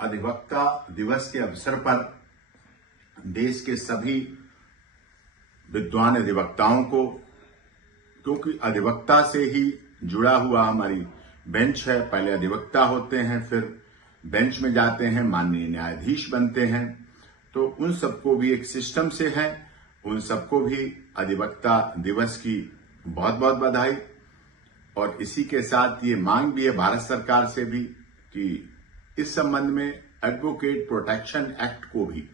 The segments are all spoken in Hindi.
अधिवक्ता दिवस के अवसर पर देश के सभी विद्वान अधिवक्ताओं को, क्योंकि अधिवक्ता से ही जुड़ा हुआ हमारी बेंच है, पहले अधिवक्ता होते हैं, फिर बेंच में जाते हैं, माननीय न्यायाधीश बनते हैं, तो उन सबको भी एक सिस्टम से है, उन सबको भी अधिवक्ता दिवस की बहुत बहुत बधाई। और इसी के साथ ये मांग भी है भारत सरकार से भी कि इस संबंध में एडवोकेट प्रोटेक्शन एक्ट को भी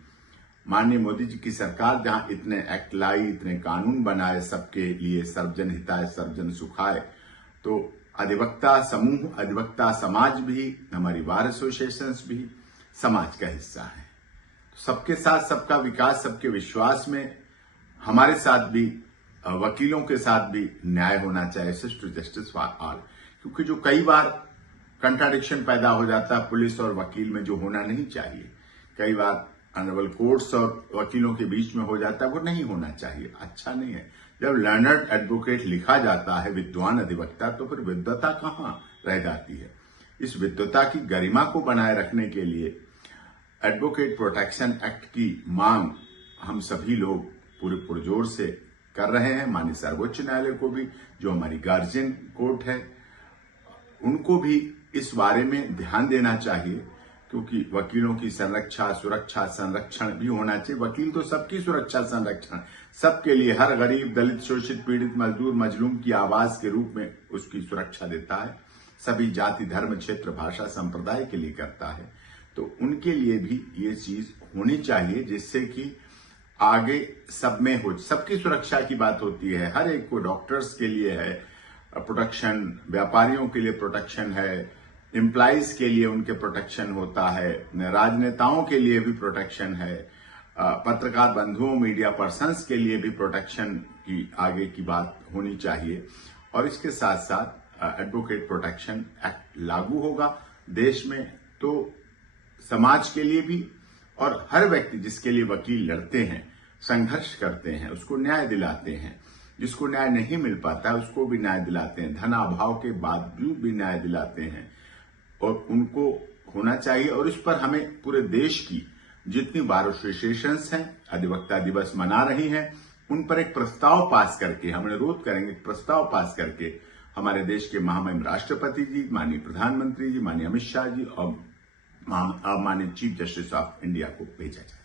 माननीय मोदी जी की सरकार जहां इतने एक्ट लाई, इतने कानून बनाए सबके लिए, सर्वजन हिताय सर्वजन सुखाय, तो अधिवक्ता समूह, अधिवक्ता समाज भी, हमारी बार एसोसिएशंस भी समाज का हिस्सा है। सबके साथ सबका विकास, सबके विश्वास में हमारे साथ भी, वकीलों के साथ भी न्याय होना चाहिए, सिस्टर जस्टिस फॉर ऑल। क्योंकि जो कई बार कंट्राडिक्शन पैदा हो जाता है पुलिस और वकील में, जो होना नहीं चाहिए, कई बार ऑनरेबल कोर्ट्स और वकीलों के बीच में हो जाता है, वो नहीं होना चाहिए, अच्छा नहीं है। जब लर्नर्ड एडवोकेट लिखा जाता है, विद्वान अधिवक्ता, तो फिर विद्वता कहां रह जाती है। इस विद्वता की गरिमा को बनाए रखने के लिए एडवोकेट प्रोटेक्शन एक्ट की मांग हम सभी लोग पूरे पुरजोर से कर रहे हैं। माननीय सर्वोच्च न्यायालय को भी, जो हमारी गार्जियन कोर्ट है, उनको भी इस बारे में ध्यान देना चाहिए, क्योंकि वकीलों की संरक्षा, सुरक्षा, संरक्षण भी होना चाहिए। वकील तो सबकी सुरक्षा, संरक्षण सबके लिए, हर गरीब, दलित, शोषित, पीड़ित, मजदूर, मजलूम की आवाज के रूप में उसकी सुरक्षा देता है, सभी जाति, धर्म, क्षेत्र, भाषा, संप्रदाय के लिए करता है। तो उनके लिए भी ये चीज होनी चाहिए, जिससे कि आगे सब में हो, सबकी सुरक्षा की बात होती है। हर एक को, डॉक्टर्स के लिए है प्रोटेक्शन, व्यापारियों के लिए प्रोटेक्शन है, एम्प्लॉइज के लिए उनके प्रोटेक्शन होता है, राजनेताओं के लिए भी प्रोटेक्शन है, पत्रकार बंधुओं, मीडिया पर्सन्स के लिए भी प्रोटेक्शन की आगे की बात होनी चाहिए। और इसके साथ साथ एडवोकेट प्रोटेक्शन एक्ट लागू होगा देश में, तो समाज के लिए भी, और हर व्यक्ति जिसके लिए वकील लड़ते हैं, संघर्ष करते हैं, उसको न्याय दिलाते हैं। जिसको न्याय नहीं मिल पाता है उसको भी न्याय दिलाते हैं, धन अभाव के बावजूद भी न्याय दिलाते हैं, और उनको होना चाहिए। और इस पर हमें पूरे देश की जितनी बार एसोसिएशंस हैं, अधिवक्ता दिवस मना रही हैं, उन पर एक प्रस्ताव पास करके, हम अनुरोध करेंगे, प्रस्ताव पास करके हमारे देश के महामहिम राष्ट्रपति जी, माननीय प्रधानमंत्री जी, माननीय अमित शाह जी और माननीय चीफ जस्टिस ऑफ इंडिया को भेजा जाए।